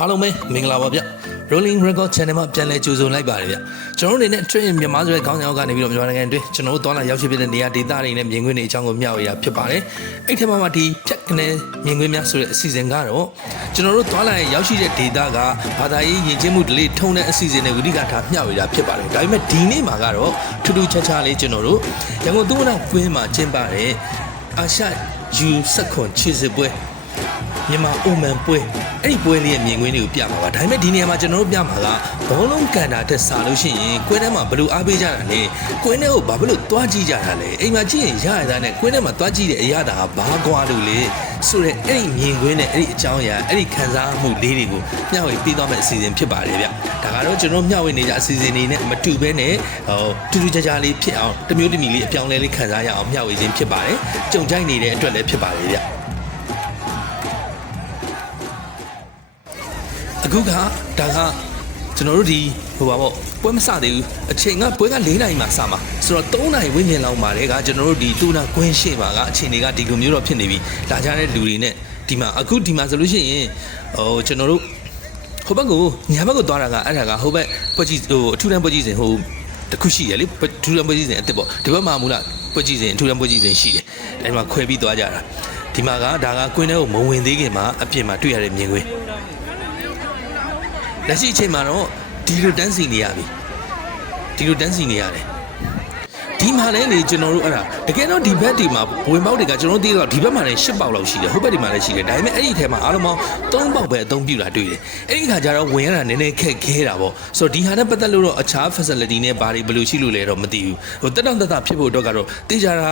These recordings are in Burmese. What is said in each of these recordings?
အားလုံးပဲမင်္ဂလာပါဗျ Rolling Record Channel မှာပြန်လည်ကြိုဆိုလိုက်ပါတယ်ဗျကျွန်တော်တို့အနေနဲ့ Train မြန်မာဆိုတဲ့ခေါင်းဆောင်ကနေပြီးတော့မြန်မာနိုင်ငံအတွင်းကျွန်တော်တို့သွားလာရောက်ရှိဖြစ်တဲ့နေရာဒေသတွေနဲ့မြင်ကွင်းတွေအကြောင်းကိုမျှဝေရဖြစ်ပါတယ်အဲ့ထက်မှမှဒီဖြတ်ကနေမြင်ကွင်းများဆိုတဲ့အစီအစဉ်ကတော့ကျွန်တော်တို့သွားလာရောက်ရှိတဲ့ဒေသကဘာသာရေးယဉ်ကျေးမှုဒလေးထုံတဲ့အစီအစဉ်တွေဝိသီကထားမျှဝေတာဖြစ်ပါတယ်ဒါပေမဲ့ဒီနေ့မှာကတော့ထူးထူးခြားခြားလေးကျွန်တော်တို့ရန်ကုန်သုဝနာကွင်းမှာကျင်းပတဲ့အာရှယူဆက်ခွန်ခြေစစ်ပွဲ မြန်မာအိုမန်ပွဲအဲ့ဒီပွဲလေးရဲ့မြင်ကွင်းတွေကိုပြမှာပါဒါပေမဲ့ဒီနေရာမှာကျွန်တော်တို့ပြမှာကဘောလုံးကန်တာတက်စားလို့ရှိရင်ကွင်းထဲမှာဘယ်လိုအားပေးကြတာလဲကွင်းထဲကိုဘာဖြစ်လို့တွားကြည့်ကြတာလဲအိမ်မှာကြည့်ရင်ရရတာနဲ့ကွင်းထဲမှာတွားကြည့်တဲ့အရာတာကဘာကွာလို့လဲဆိုတော့အဲ့ဒီမြင်ကွင်းနဲ့အဲ့ဒီအကြောင်းအရာအဲ့ဒီခံစားမှုလေးတွေကိုမျှဝေပေးသွားမယ့်အစီအစဉ်ဖြစ်ပါတယ်ဗျဒါကတော့ကျွန်တော်မျှဝေနေကြအစီအစဉ်တွေနဲ့မတူဘဲနဲ့ဟိုတူတူကြကြလေးဖြစ်အောင်တစ်မျိုးတစ်မီလေးအပြောင်းလဲလေးခံစားရအောင်မျှဝေခြင်းဖြစ်ပါတယ်ကြုံကြိုက်နေတဲ့အတွက်လည်းဖြစ်ပါတယ်ဗျ အခုကဒါကကျွန်တော်တို့ဒီဟိုပါပေါ့ပွဲမစသေးဘူးအချိန်ကပွဲက၄နာရီမှစမှာဆိုတော့၃နာရီဝန်းကျင်လောက်မှာလေကကျွန်တော်တို့ဒီတူနာကွင်းရှေ့မှာကအချိန်တွေကဒီလိုမျိုးတော့ဖြစ်နေပြီလာကြတဲ့လူတွေနဲ့ဒီမှာအခုဒီမှာဆိုလို့ရှိရင်ဟိုကျွန်တော်တို့ဟိုဘက်ကညာဘက်ကသွားတာကအဲ့ဒါကဟိုဘက်ပွဲကြီးဟိုအထူးတန်းပွဲကြီးစဉ်ဟိုတခုရှိရလေအထူးတန်းပွဲကြီးစဉ်အစ်စ်ပေါ့ဒီဘက်မှာမူလားပွဲကြီးစဉ်အထူးတန်းပွဲကြီးစဉ်ရှိတယ်အဲ့မှာခွဲပြီးသွားကြတာဒီမှာကဒါကကွင်းထဲကိုမဝင်သေးခင်မှာအပြင်မှာတွေ့ရတဲ့မြင်ကွင်း လက်ရှိအချိန်မှာတော့ဒီလိုတန်းစီနေရပြီဒီလိုတန်းစီနေရတယ်ဒီမှာလည်းလေကျွန်တော်တို့အဲ့ဒါတကယ်တော့ဒီဘက်ဒီမှာဝင်ပေါက်တွေကကျွန်တော်တို့သိတော့ဒီဘက်မှာလည်း၈ပေါက်လောက်ရှိတယ်ဟိုဘက်ဒီမှာလည်းရှိတယ်ဒါပေမဲ့အဲ့ဒီထဲမှာအားလုံးပေါင်း၃ပေါက်ပဲအသုံးပြုတာတွေ့တယ်အဲ့ဒီခါကျတော့ဝင်ရတာနည်းနည်းခက်ခဲတာပေါ့ဆိုတော့ဒီဟာနဲ့ပတ်သက်လို့တော့အခြား facility နဲ့ဘာတွေဘယ်လိုရှိလို့လဲတော့မသိဘူးဟိုတက်တောင့်တက်တာဖြစ်ဖို့အတွက်ကတော့တေးကြတာ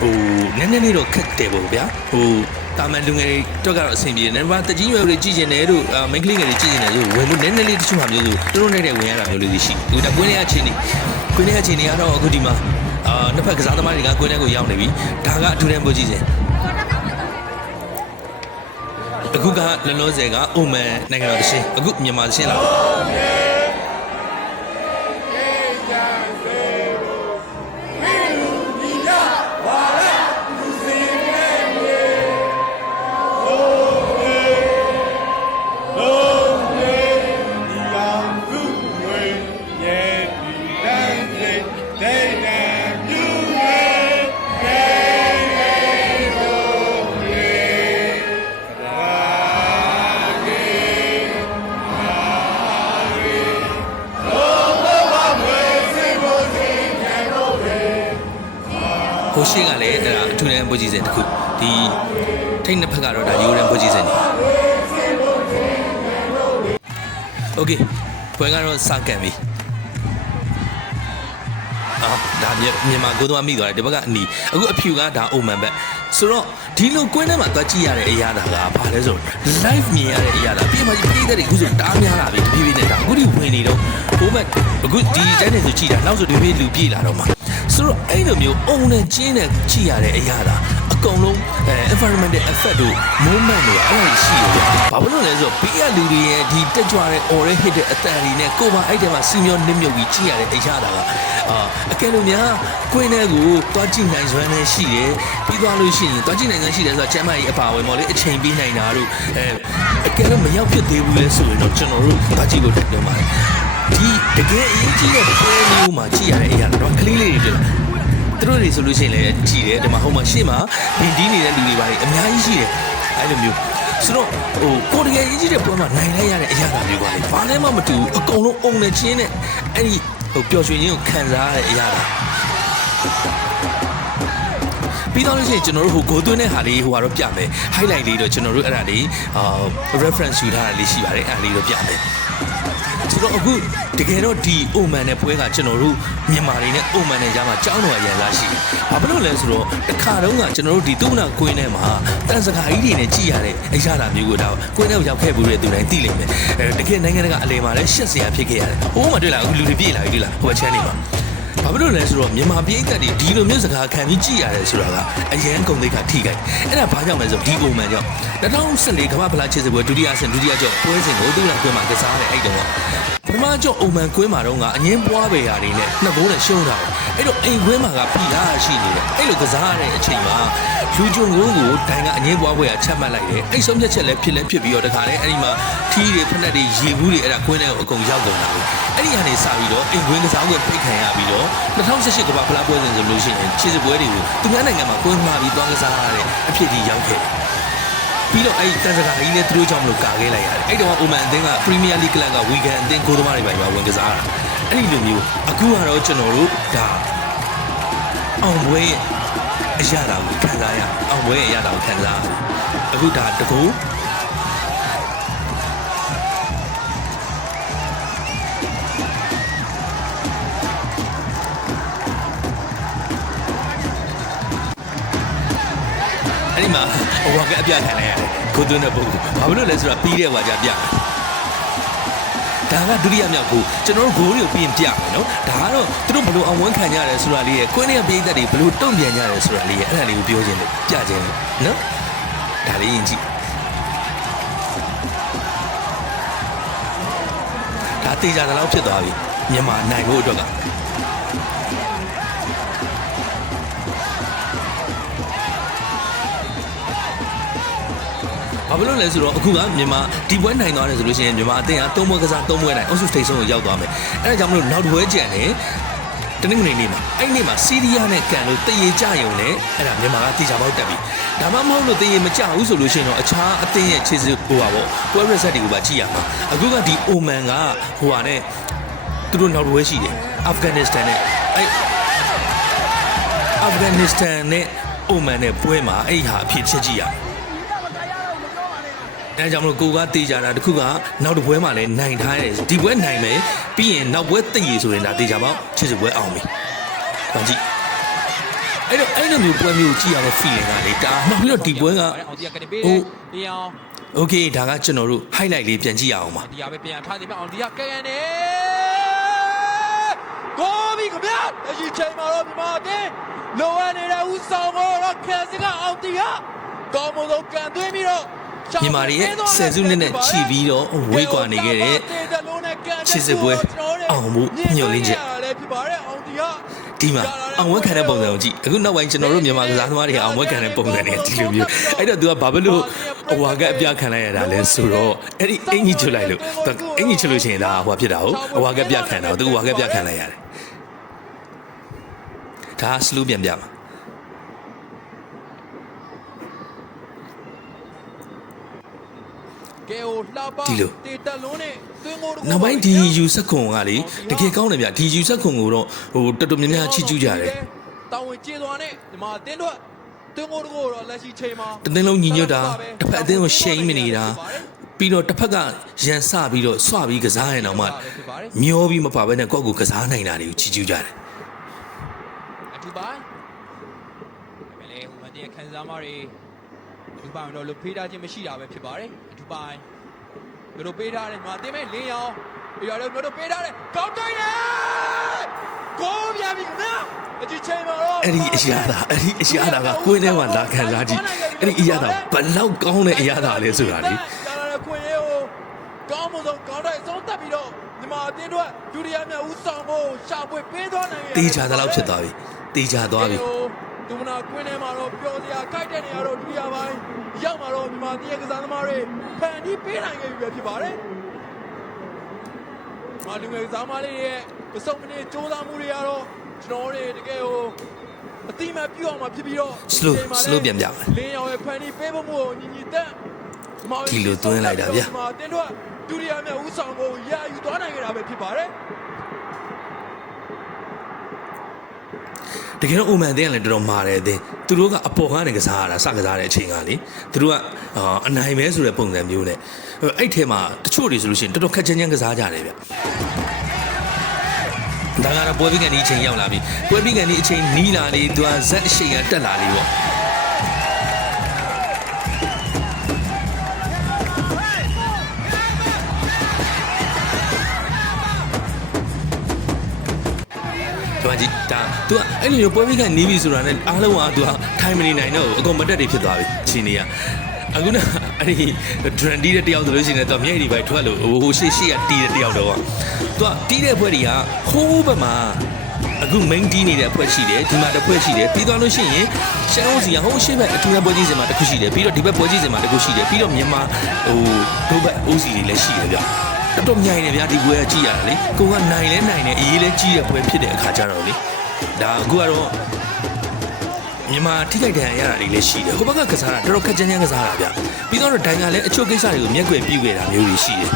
ဟိုနည်းနည်းလေးတော့ခက်တယ်ပေါ့ဗျာဟို တာမန်လူငယ်တွေတော့ကတော့အဆင်ပြေတယ်။ဒါပေမဲ့တကြီးရွယ်တွေကြည့်ကျင်တယ်လို့မိန်းကလေးငယ်တွေကြည့်ကျင်တယ်လို့ဝင်လို့နည်းနည်းလေးတချို့ဟာမျိုးဆိုတွန်းနေတဲ့ဝင်ရတာမျိုးလေးရှိ။ဒီကကွင်းထဲကချင်းနေကွင်းထဲကချင်းနေကတော့အခုဒီမှာအာနှစ်ဖက်ကစားသမားတွေကကွင်းထဲကိုရောက်နေပြီ။ဒါကအထူးတန်းပို့ကြည့်စင်။အခုကလောလောဆယ်ကအိုမန်နိုင်ငံတော်တရှင်အခုမြန်မာတရှင်လာ ပွဲကြီးစဉ်တစ်ခုဒီထိတ်နှစ်ဖက်ကတော့ဒါယူရန်ပွဲကြီးစဉ်နေ Okay ပွဲကတော့စကန်ပြီအာဒါမြန်မာကိုယ်တော်မိသွားတယ်ဒီဘက်ကအနီအခုအဖြူကဒါအိုမန်ဘက်ဆိုတော့ဒီလိုကွင်းထဲမှာသွားကြည့်ရတဲ့အရာတာကဘာလဲဆိုတော့ live မြင်ရတဲ့အရာတာပြင်မှာပြည်သက်တွေအခုဆိုတားများလာပြီတဖြည်းဖြည်းနဲ့ဒါအခုဒီဝင်နေတော့ဟိုဘက်အခုဒီတိုင်းနေဆိုကြည့်တာနောက်ဆိုဒီပြေးလူပြေးလာတော့မှာဆိုတော့အဲ့လိုမျိုးအုံနဲ့ကျင်းနဲ့ကြည့်ရတဲ့အရာဒါအကုန်လုံးအဲ environmental effect တို့ movement တို့အဲ့ဒါရှိရတယ်။ဘာလို့လဲဆိုတော့ဘေးကလူတွေရဲ့ဒီတက်ကြွတဲ့ or ဟစ်တဲ့အတန်တွေနဲ့ကိုယ်ပါအဲ့တဲမှာစီမျောနစ်မြုပ်ပြီးကြည့်ရတဲ့အရာဒါကအာအကယ်လို့များကွင်းထဲကိုတွားကြည့်နိုင်စွမ်းနဲ့ရှိတယ်ပြီးသွားလို့ရှိရင်တွားကြည့်နိုင်စွမ်းရှိတယ်ဆိုတော့ကျမ်းမာရေးအပါဝင်ပေါ့လေအချိန်ပေးနိုင်တာတို့အဲအကယ်လို့မရောက်ဖြစ်သေးဘူးလဲဆိုရင်တော့ကျွန်တော်တို့တွားကြည့်လို့တက်ပြောပါတယ်။ဒီတကယ်အရေးကြီးတဲ့ပွဲမျိုးမှာကြည့်ရတဲ့အရာတော့ကလေးလေးတွေတွေ့သူတို့တွေဆိုလို့ရှိရင်လည်းကြည်တယ်ဒီမှာဟိုမှာရှေ့မှာဘင်တီးနေတဲ့လူတွေပါတယ်အများကြီးရှိတယ်အဲ့လိုမျိုးဆိုတော့ဟိုကိုတကယ်ရေးကြီးတဲ့ပွဲမှာနိုင်လိုက်ရတဲ့အရာမျိုးပါလေဘာလဲမှမတူဘူးအကုန်လုံးအုံနဲ့ချင်းနဲ့အဲ့ဒီဟိုပျော်ရွှင်ခြင်းကိုခံစားရတဲ့အရာလား ပြီးတော့လို့ရှိရင်ကျွန်တော်တို့ဟိုဂိုးသွင်းတဲ့ဟာလေးဟိုကတော့ပြမယ် highlight လေးတော့ကျွန်တော်တို့အဲ့ဒါလေးအာ reference ယူထားတာလေးရှိပါတယ်အဲ့ဒါလေးတော့ပြမယ်ဆိုတော့အခုတကယ်တော့ဒီအိုမန်နဲ့ပွဲကကျွန်တော်တို့မြန်မာတွေနဲ့အိုမန်နဲ့ကြားမှာကြောင်းတော်အရန်လာရှိတယ်။ဘာဖြစ်လို့လဲဆိုတော့တစ်ခါတုန်းကကျွန်တော်တို့ဒီသုနာကွင်းထဲမှာတန်စကာကြီးတွေနဲ့ကြည်ရတဲ့အရာတာမျိုးကိုတော့ကွင်းထဲကိုရောက်ခဲ့ဘူးတဲ့သူတိုင်းသိလိမ့်မယ်။အဲတကယ်နိုင်ငံတကာအလဲမှာလည်းရှက်စရာဖြစ်ခဲ့ရတယ်။ဟိုမှာတွေ့လားအခုလူတွေပြေးလာပြီတွေ့လားဟိုဘက်ချမ်းနေမှာ။ ဘာဖြစ်လို့လဲဆိုတော့မြန်မာပြည်သက်တွေဒီလိုမျိုးစကားခံပြီးကြည်ရတယ်ဆိုတာကအရန်ကုန်သိက္ခာထိခိုက်။အဲ့ဒါဘာကြောင့်လဲဆိုတော့ဒီအိုမန်ကြောင့်2014ကမ္ဘာဖလားချစ်စပွဲဒုတိယဆင့်ဒုတိယကျော့ပွဲစဉ်ကိုသူ့လက်ကွင်းမှာကစားတဲ့အဲ့တုန်းကပထမကျော့အိုမန်ကွင်းမှာတော့ကအငင်းပွားပေရာတွေနဲ့နှစ်ဘိုးနဲ့ရှုံးတာတယ်အဲ့တော့အိမ်ကွင်းမှာကဖိအားရှိနေတယ်အဲ့လိုကစားရတဲ့အချိန်မှာလူဂျုံကိုကိုဒိုင်ကအငင်းပွားပွဲကချက်မှတ်လိုက်တယ်အဲ့ဆုံးဖြတ်ချက်လည်းဖြစ်လည်းဖြစ်ပြီးတော့တခါလေအဲ့ဒီမှာီးတွေဖက်နဲ့တွေရေဘူးတွေအဲ့ဒါကွင်းထဲကိုအကုန်ရောက်ကုန်တာပဲအဲ့ဒီကနေစပြီးတော့အိမ်ကွင်းကစားကွင်းဖိတ်ခံရပြီးတော့2018ကမ္ဘာဖလားပွဲစဉ်ဆိုလို့ရှိရင်ခြေစစ်ပွဲတွေကိုသူများနိုင်ငံမှာကွင်းမှာပြီးသွားကစားရတဲ့အဖြစ်ကြီးရောက်ခဲ့တယ်ပြီးတော့အဲ့ဒီတန်စကာကြီးနဲ့သူတို့ကြောင့်မလို့ကာခဲ့လိုက်ရတယ်အဲ့တော့အိုမန်အသင်းကပရီးမီးယားလိဂ်ကလပ်ကဝီဂန်အသင်းကိုသမားတွေပါရွာဝင်ကစားတာအဲ့ဒီလိုမျိုးအခုကတော့ကျွန်တော်တို့ဒါအောင်ပွဲရဲ့အရာတာကိုခံစားရအောင်ပွဲရဲ့အရာတာကိုခံစားအခုဒါတကူ အဲ့ဒီမှာဟိုကအပြခံလိုက်ရတယ်ကိုသွင်းတဲ့ပုံကဘာလို့လဲဆိုတော့ပြီးတဲ့ဝါကြပြဒါကဒုတိယမြောက်ကိုကျွန်တော်တို့ဂိုးတွေကိုပြင်ပြမယ်နော်ဒါကတော့သူတို့ဘလို့အောင်ဝန်းခံကြရတယ်ဆိုတာလေးရဲ့ကွင်းရဲ့ပြည်သက်တွေဘလို့တုံ့ပြန်ကြရတယ်ဆိုတာလေးရဲ့အဲ့ဒါလေးကိုပြောခြင်းလို့ပြခြင်းလို့နော်ဒါလေးရင်ကြည့်ဒါတေချာတဲ့လောက်ဖြစ်သွားပြီမြန်မာနိုင်ဖို့အတွက်က ဖြစ်လို့လဲဆိုတော့အခုကမြန်မာဒီပွဲနိုင်သွားတယ်ဆိုလို့ရှိရင်မြန်မာအသင်းကသုံးပွဲကစားသုံးပွဲနိုင်အုပ်စုထိပ်ဆုံးကိုရောက်သွားမယ်အဲဒါကြောင့်မလို့နောက်တစ်ပွဲကြံတယ်တနင်္ဂနွေနေ့မှာအဲ့ဒီနေ့မှာစီးရီးယားနဲ့ကန်လို့တရေကြယုံနဲ့အဲ့ဒါမြန်မာကတေချာပေါက်တက်ပြီဒါမှမဟုတ်လို့တရေမကြဘူးဆိုလို့ရှိရင်တော့အခြားအသင်းရဲ့ခြေစစ်ဟိုပါပေါ့ပွဲရက်ဆက်တွေကိုပါကြည့်ရမှာအခုကဒီအိုမန်ကဟိုဟာနဲ့သူတို့နောက်တစ်ပွဲရှိတယ်အာဖဂန်နစ္စတန်နဲ့အဲ့အာဖဂန်နစ္စတန်နဲ့အိုမန်နဲ့ပွဲမှာအဲ့ဒီဟာအဖြစ်ချက်ကြည့်ရမယ် အဲဒါကြောင့်မလို့ကိုကတေးကြတာတခုကနောက်တစ်ပွဲမှာလည်းနိုင်ထားရတယ်ဒီပွဲနိုင်မယ်ပြီးရင်နောက်ပွဲသိရဆိုရင်ဒါတေးကြပေါ့ချစ်စပွဲအောင်ပြီ။ဘာကြည့်အဲ့တော့အဲ့လိုမျိုးပွဲမျိုးကြည့်ရတဲ့ feeling ကလေဒါနောက်ပြီးတော့ဒီပွဲကအောင်တရားကနေပေးတယ်ပြန်အောင် okay ဒါကကျွန်တော်တို့ highlight လေးပြန်ကြည့်ရအောင်ပါတရားပဲပြန်ထားတယ်ပြန်အောင်တရားကဲကန်နေကိုဘီခင်ဗျာအကြီးချိန်မှာတော့ဒီမှာတင်လောရနေတဲ့ဦးဆောင်ကိုတော့ခက်စကအောင်တရားကောင်းမလို့ကန်သွင်းပြီးတော့ မြန်မာတွေရဲ့ဆယ်စုနှစ်နဲ့ချီပြီးတော့ဝေးကွာနေခဲ့တဲ့ချစ်စစ်ပွဲအောင်မှုညှို့လင်းချက် လည်းဖြစ်ပါတယ်အောင်တရား ဒီမှာအောင်ဝက်ခံတဲ့ပုံစံကိုကြည့်အခုနောက်ပိုင်းကျွန်တော်တို့မြန်မာကစားသမားတွေကအောင်ဝက်ခံတဲ့ပုံစံတွေဒီလိုမျိုးအဲ့တော့ तू ကဘာဖြစ်လို့ဟိုဟာကအပြခံလိုက်ရတာလဲဆိုတော့အဲ့ဒီအင်ကြီးချွတ်လိုက်လို့ तू အင်ကြီးချွတ်လို့ရှိရင်ဒါဟိုဟာဖြစ်တာဟုတ်ဟိုဟာကပြခံတာ तू ဟိုဟာကပြခံလိုက်ရတယ်ဒါ slow ပြန်ပြမှာ ကဲဟိုလှပ ဒီလိုတေတက်လုံးနဲ့သွင်းကိုနောက်ပိုင်းဒီယူဆက်ခွန်ကလေတကယ်ကောင်းတယ်ဗျဒီယူဆက်ခွန်ကိုတော့ဟိုတော်တော်များများချီးကျူးကြတယ်တောင်းဝင်ကျေးသွားနဲ့ဒီမှာတင်းတော့သွင်းကိုတကိုတော့လက်ရှိချိန်မှာတသင်းလုံးညီညွတ်တာတစ်ဖက်အသင်းကိုရှိန်မနေတာပြီးတော့တစ်ဖက်ကရန်ဆပြီးတော့ဆွပြီးကစားရင်တော့မှမျောပြီးမပါဘဲနဲ့ကိုယ့်ကိုကစားနိုင်တာတွေကိုချီးကျူးကြတယ်အထူပိုင်းမလဲဟိုမတင်းခန်းစားမတွေအထူပိုင်းတော့လုဖေးထားခြင်းမရှိတာပဲဖြစ်ပါတယ်အထူပို င်းတို့ပေးထားတယ်မှာတင်းမဲ့လင်းရောင်ပြီးတော့တို့ပေးထားတယ်ကောင်းတိုင်းတယ်ကိုပြပြီခင်ဗျာအကြီးချိန်မှာတော့အဲ့ဒီအရာသာအဲ့ဒီအရာသာကကိုယ်ထဲမှာလာခံစားကြည့်အဲ့ဒီအရာသာဘလောက်ကောင်းတဲ့အရာသာလဲဆိုတာလေဒါလည်းခွင့်ရေးကိုကောင်းမဆုံးကောင်းတဲ့အဆုံးတက်ပြီးတော့ဒီမှာအတင်းတို့ဒုတိယမြောက်ဦးဆောင်ဖို့ရှာဖွေပေးသွားနိုင်ရဲ့တေးချာသလောက်ဖြစ်သွားပြီတေးချာသွားပြီ ဒုမနာကွင်းထဲမှာတော့ပျော်စရာကြိုက်တဲ့နေရာတော့ဒုတိယပိုင်းရောက် မှာတော့ဒီမှာတရကစားသမားတွေဖန်တီးပေးနိုင်ခဲ့ပြီပဲဖြစ်ပါတယ်။မာလူငယ်ကစားသမားလေးရဲ့ပစုံမနေစူးစမ်းမှုတွေကတော့ကျွန်တော်တို့တကယ်ဟိုအတိမပြုတ်အောင်မှာဖြစ်ပြီးတော့ slow slow ပြန်ပြမယ်လင်းရောင်ရဲ့ဖန်တီးပေးဖို့ကိုညီညီတက်ဒီလိုသွင်းလိုက်တာဗျဒီမှာတင်းတို့ဒုတိယမြောက်ဦးဆောင်ကိုရယူသွားနိုင်ခဲ့တာပဲဖြစ်ပါတယ် တကယ်တော့အိုမန်အသင်းကလည်းတော်တော်မာတယ်အသင်းသူတို့ကအပေါ်ကနေကစားရတာစကစားတဲ့အချိန်ကလေသူတို့ကအနိုင်မဲဆိုတဲ့ပုံစံမျိုးနဲ့အဲ့ထဲမှာတချို့တွေဆိုလို့ရှိရင်တော်တော်ခက်ချမ်းချမ်းကစားကြတယ်ဗျဒါကတော့ပွဲပြီးကန်ဒီအချိန်ရောက်လာပြီပွဲပြီးကန်ဒီအချိန်နီးလာလေသူကဇက်အရှိန်ကတက်လာလေပေါ့ ကြီးဒါသူကအဲ့လိုမျိုးပွဲပြီးကနေပြီဆိုတာနဲ့အားလုံးကသူကထိုင်မနေနိုင်တော့ဘူးအကုန်မတက်တွေဖြစ်သွားပြီအချိန်တွေကအခုနအဲ့ဒီ trendy တဲ့တယောက်ဆိုလို့ရှိရင်တော့မျက်ရည်ပဲထွက်လို့ဟိုရှေ့ရှေ့ကတီးတဲ့တယောက်တော့သူကတီးတဲ့ဖွဲ့တွေကခိုးဘက်မှာအခု main တီးနေတဲ့ဖွဲ့ရှိတယ်ဒီမှာတစ်ဖွဲ့ရှိတယ်ပြီးသွားလို့ရှိရင်ရှမ်းဦးစီကဟိုရှေ့ဘက်အထူးပွဲကြီးစင်မှာတစ်ခုရှိတယ်ပြီးတော့ဒီဘက်ပွဲကြီးစင်မှာတစ်ခုရှိတယ်ပြီးတော့မြန်မာဟိုဒုဘက်ဦးစီတွေလည်းရှိတယ်ဗျ တော်တော်မြိုင်နေဗျာဒီပွဲကကြည့်ရတာလေကိုကနိုင်လဲနိုင်တယ်အေးလဲကြီးတဲ့ပွဲဖြစ်တဲ့အခါကျတော့လေဒါအခုကတော့မြန်မာထိခိုက်ဒဏ်ရာရတာတွေလည်းရှိတယ်ဟိုဘက်ကကစားတာတော်တော်ခက်ကြမ်းကြမ်းကစားတာဗျပြီးတော့ဒိုင်ကလည်းအချို့ကိစ္စတွေကိုမျက်ကွယ်ပြုခဲ့တာမျိုးတွေရှိတယ်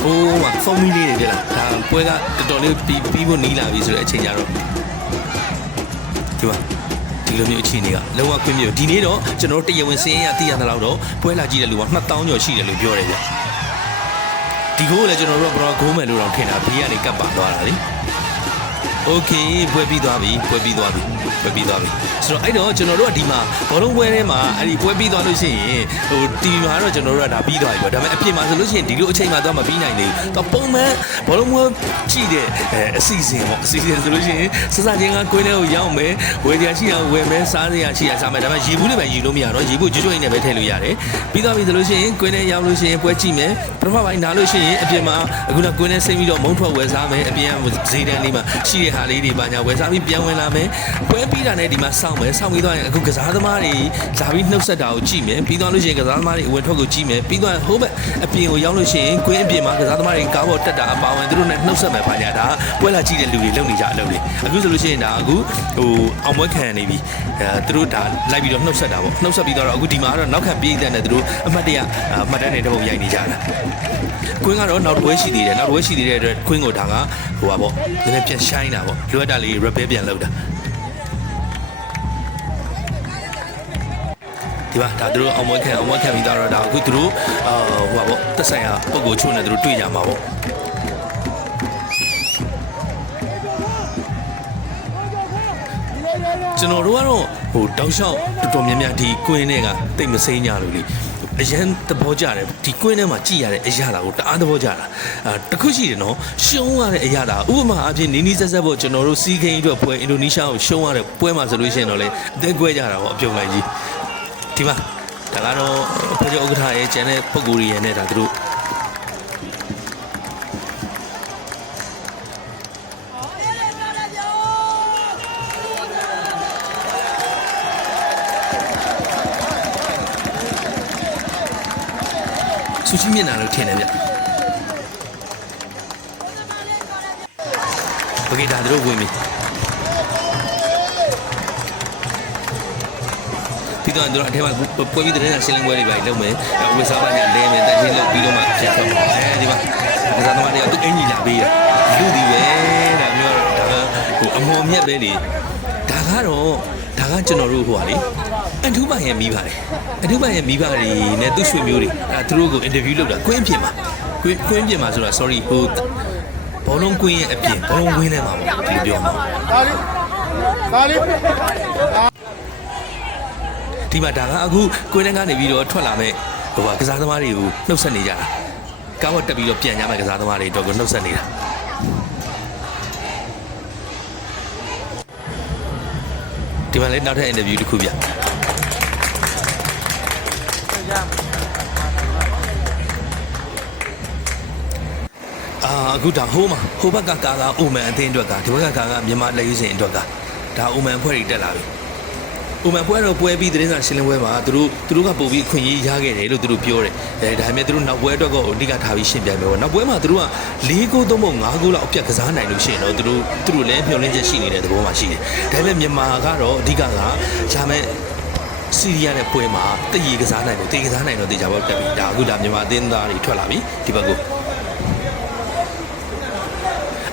ဟိုးမှာဖုန်းမီလေးတွေပြလားဒါပွဲကတော်တော်လေးပြီးပြီးဖို့နီးလာပြီဆိုတဲ့အချိန်ကြတော့ဒီမှာ ဒီလိုမျိုးအခြေအနေကလုံးဝခွင့်ပြုဒီနေ့တော့ကျွန်တော်တို့တရားဝင်စင်းရသိရတဲ့လောက်တော့ပွဲလာကြည့်တဲ့လူက2000ကျော်ရှိတယ်လို့ပြောတယ်ဗျဒီကိုလည်းကျွန်တော်တို့ကဘရောဂိုးမယ်လို့တော့ထင်တာဘေးကနေကပ်ပါသွားတာလေ โอเคပွဲပြီးသွားပြီပွဲပြီးသွားပြီပွဲပြီးသွားပြီဆိုတော့အဲ့တော့ကျွန်တော်တို့ကဒီမှာဘောလုံးပွဲထဲမှာအဲ့ဒီပွဲပြီးသွားလို့ရှိရင်ဟိုတီဗီမှာတော့ကျွန်တော်တို့ကဒါပြီးသွားပြီပေါ့ဒါပေမဲ့အပြင်မှာဆိုလို့ရှိရင်ဒီလိုအချိန်မှာတော့မပြီးနိုင်သေးဘူးတော့ပုံမှန်ဘောလုံးပွဲကြည့်တဲ့အဲအစီအစဉ်ပေါ့အစီအစဉ်ဆိုလို့ရှိရင်စစချင်းကကွင်းထဲကိုရောက်မယ်ဝယ်ကြရှိအောင်ဝယ်မယ်စားစရာရှိရစားမယ်ဒါပေမဲ့ရေဘူးတွေပဲရေလို့မရတော့ရေဘူးကျွတ်ကျွတ်နဲ့ပဲထည့်လို့ရတယ်ပြီးသွားပြီဆိုလို့ရှိရင်ကွင်းထဲရောက်လို့ရှိရင်ပွဲကြည့်မယ်ပထမပိုင်းနားလို့ရှိရင်အပြင်မှာအခုနကွင်းထဲစိမ့်ပြီးတော့မုံထွက်ဝယ်စားမယ်အပြင်ကဈေးတန်းလေးမှာရှိတဲ့ ့ဟာလေးတွေပါညာဝယ်စားပြီးပြန်ဝင်လာမယ်ပွဲပြီးတာနဲ့ဒီမှာစောင့်မယ်စောင့်ပြီးသွားရင်အခုကစားသမားတွေလာပြီးနှုတ်ဆက်တာကိုကြည့်မယ်ပြီးသွားလို့ရှိရင်ကစားသမားတွေအဝင်ထွက်ကိုကြည့်မယ်ပြီးသွားဟိုးဘက်အပြင်ကိုရောက်လို့ရှိရင်ကွင်းအပြင်မှာကစားသမားတွေကားပေါ်တက်တာအပါဝင်သူတို့နဲ့နှုတ်ဆက်မယ်ပါညာဒါပွဲလာကြည့်တဲ့လူတွေလုပ်နေကြအလုပ်လေးအခုဆိုလို့ရှိရင်ဒါအခုဟိုအောင်ပွဲခံနေပြီအဲသူတို့ဒါလိုက်ပြီးတော့နှုတ်ဆက်တာပေါ့နှုတ်ဆက်ပြီးတော့အခုဒီမှာကတော့နောက်ခံပြေးတဲ့နဲ့သူတို့အမှတ်တရအမှတ်တမ်းတွေတပုတ်ရိုက်နေကြတာ ကွင်းကတော့နောက်တစ်ပွဲရှိသေးတယ်နောက်တစ်ပွဲရှိသေးတဲ့အတွက်ကွင်းကိုဒါကဟိုပါပေါ့နည်းနည်းပြန်ရှိုင်းတာပေါ့လိုအပ်တာလေး repair ပြန်လုပ်တာဒီမှာဒါသူတို့အောင်မွေးခံအောင်မွေးခံပြီးတော့ဒါအခုသူတို့အာဟိုပါပေါ့တက်ဆိုင်ရာပုံကိုချိုးနေသူတို့တွေ့ကြမှာပေါ့ကျွန်တော်တို့ကတော့ဟိုတောက်လျှောက်တော်တော်များများဒီကွင်းတွေကတိတ်မစိမ်းကြလို့လေ အရန်သဘောကျတယ်ဒီကွင်းထဲမှာကြည်ရတဲ့အရာတာကိုတအားသဘောကျတာအာတခုရှိတယ်နော်ရှုံးရတဲ့အရာတာဥပမာအဖြစ်နီးနီးဆက်ဆက်ပေါ့ကျွန်တော်တို့စီးခိန်းအတွက်ပွဲအင်ဒိုနီးရှားကိုရှုံးရတဲ့ပွဲမှာဆိုလို့ရှိရင်တော့လေအသက်ကွဲကြတာပေါ့အပြုံလိုက်ကြီးဒီမှာဒါကတော့ဖွဲ့ချုပ်ဥက္ကဋ္ဌရဲ့ကျန်တဲ့ပုံကိုယ်ရည်ရဲ့နဲ့ဒါသူတို့ ဆူချီမျက်နှာလို့ထင်တယ်ဗျโอเคဒါသူတို့ဝင်ပြီပြီးတော့သူတို့အထက်မှာပွဲပြီးတဲ့နေ့ရှင်းလင်းပွဲတွေပါလုပ်မယ်ဝေစားပါညာလဲမယ်တန်ချင်းလုပ်ပြီးတော့မှပြန်ထွက်မယ်အဲဒီမှာကစားသမားတွေကသူအင်ကြီးလာပေးရလူဒီပဲဒါမျိုးဒါကဟိုအမော်မြက်ပဲလေဒါကတော့ဒါကကျွန်တော်တို့ဟိုပါလေ အန်ထူးပိုင်ရဲ့မိပါတယ်အန်ထူးပိုင်ရဲ့မိဘတွေနဲ့သူ့ရွှေမျိုးတွေအဲသူတို့ကိုအင်တာဗျူးလုပ်တာကွင်းပြင်မှာကွင်းကွင်းပြင်မှာဆိုတာ sorry ဟိုဘောလုံးကွင်းရဲ့အပြင်ဘောလုံးဝင်းထဲမှာပေါ့ဒီလိုပြောမှာဒါလေးဒါလေးဒီမှာဒါကအခုကွင်းထဲကနေပြီးတော့ထွက်လာမဲ့ဟိုပါကစားသမားတွေကိုနှုတ်ဆက်နေကြတာကားပေါ်တက်ပြီးတော့ပြန်ကြမဲ့ကစားသမားတွေတော့ကိုနှုတ်ဆက်နေတာဒီမှာလည်းနောက်ထပ်အင်တာဗျူးတစ်ခုဗျ အာအခုဒါဟိုးမှာဟိုဘက်ကကာကအိုမန်အသင်းအတွက်ကဒီဘက်ကကာကမြန်မာလက်ရွေးစင်အတွက်ကဒါအိုမန်ဖွဲ့တွေတက်လာပြီ။ဥပမာပွဲတော့ပွဲပြီးသတင်းစာရှင်းလင်းပွဲမှာသူတို့သူတို့ကပုံပြီးအခွင့်အရေးရခဲ့တယ်လို့သူတို့ပြောတယ်။အဲဒါပေမဲ့သူတို့နောက်ပွဲအတွက်ကိုအဓိကထားပြီးရှင်းပြမယ်ပေါ့။နောက်ပွဲမှာသူတို့က၄ဂိုးသုံးပုံ၅ဂိုးလောက်အပြတ်ကစားနိုင်လို့ရှိရင်တော့သူတို့သူတို့လည်းမျှော်လင့်ချက်ရှိနေတဲ့သဘောမှာရှိတယ်။ဒါပေမဲ့မြန်မာကတော့အဓိကကဂျာမဲစီးရီးယားနဲ့ပွဲမှာတည်ရကစားနိုင်လို့တည်ကစားနိုင်တော့တေချာပေါက်တက်ပြီ။ဒါအခုဒါမြန်မာအသင်းသားတွေထွက်လာပြီဒီဘက်က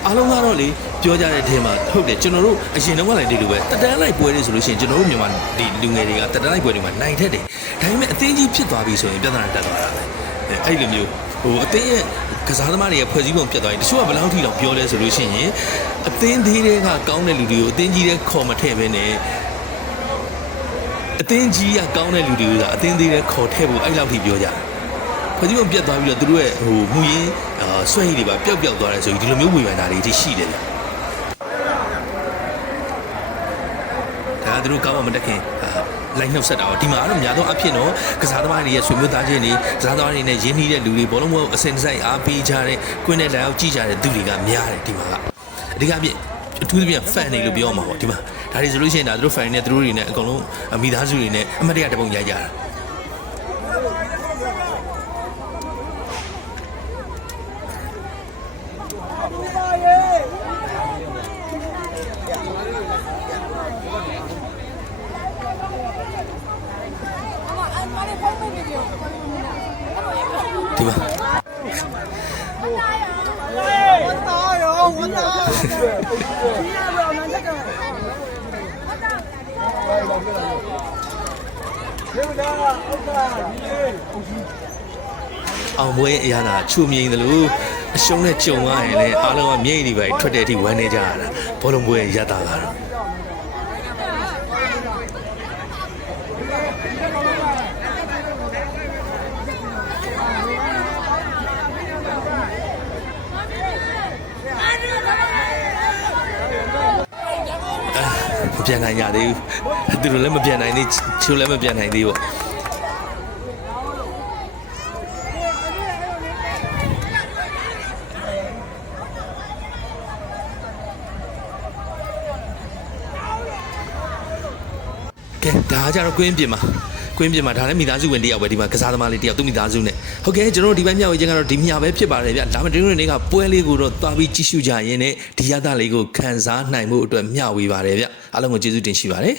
အားလုံးကတော့လေပြောကြတဲ့အထက်မှာဟုတ်တယ်ကျွန်တော်တို့အရင်တော့ကလည်းဒီလိုပဲတက်တန်းလိုက်ပွဲတွေဆိုလို့ရှိရင်ကျွန်တော်တို့မြန်မာဒီလူငယ်တွေကတက်တန်းလိုက်ပွဲတွေမှာနိုင်ထက်တယ်ဒါပေမဲ့အသင်းကြီးဖြစ်သွားပြီဆိုရင်ပြဿနာတက်သွားတာပဲအဲအဲ့လိုမျိုးဟိုအသင်းရဲ့ကစားသမားတွေရဲ့ဖွဲ့စည်းပုံပြတ်သွားရင်တချို့ကဘယ်လောက်ထိတောင်ပြောလဲဆိုလို့ရှိရင်အသင်းသေးတွေကကောင်းတဲ့လူတွေကိုအသင်းကြီးတဲ့ခေါ်မထည့်ဘဲနဲ့အသင်းကြီးကကောင်းတဲ့လူတွေကအသင်းသေးတဲ့ခေါ်ထည့်ဖို့အဲ့လောက်ထိပြောကြတယ် ဖွဲ့စည်းပုံပြတ်သွားပြီးတော့သူတို့ရဲ့ဟိုမူရင်းအာဆွဲရည်တွေပါပျောက်ပျောက်သွားတယ်ဆိုပြီးဒီလိုမျိုးဝေဖန်တာတွေအထိရှိတယ်ဗျဒါကသူတို့ကောင်းမှမတက်ခင်အာလိုက်နှုတ်ဆက်တာတော့ဒီမှာကတော့များသောအားဖြင့်တော့ကစားသမားတွေရဲ့ဆွေမျိုးသားချင်းတွေကစားသမားတွေနဲ့ရင်းနှီးတဲ့လူတွေဘောလုံးဘောအစင်တစိုက်အားပေးကြတဲ့ကွင်းနဲ့တိုင်အောင်ကြည့်ကြတဲ့သူတွေကများတယ်ဒီမှာကအဓိကအဖြစ်အထူးသဖြင့် fan တွေလို့ပြောမှာပေါ့ဒီမှာဒါတွေဆိုလို့ရှိရင်ဒါသူတို့ fan တွေနဲ့သူတို့တွေနဲ့အကုန်လုံးမိသားစုတွေနဲ့အမတ်တရတပုံရိုက်ကြတာ အောင်ပွဲအရာတာချူမြင်တယ်လို့အရှုံးနဲ့ကြုံရရင်လည်းအားလုံးကမြိတ်နေပါထွက်တဲ့အထိဝမ်းနေကြရတာဘောလုံးပွဲရတာကတော့မပြန်နိုင်ကြသေးဘူးသူတို့လည်းမပြန်နိုင်သေးချိုးလည်းမပြန်နိုင်သေးဘူး ဒါကကြတော့ကွင်းပြင်မှာကွင်းပြင်မှာဒါလည်းမိသားစုဝင်တယောက်ပဲဒီမှာကစားသမားလေးတယောက်သူမိသားစုနဲ့ဟုတ်ကဲ့ကျွန်တော်တို့ဒီဘက်မြောက်ရေးချင်းကတော့ဒီမြာပဲဖြစ်ပါတယ်ဗျဒါမှမဟုတ်ဒီနေ့ကပွဲလေးကိုတော့သွားပြီးကြည့်ရှုကြရင်းနဲ့ဒီရသလေးကိုခန်းစားနိုင်မှုအတွက်မျှဝေပါတယ်ဗျအားလုံးကိုကျေးဇူးတင်ရှိပါတယ်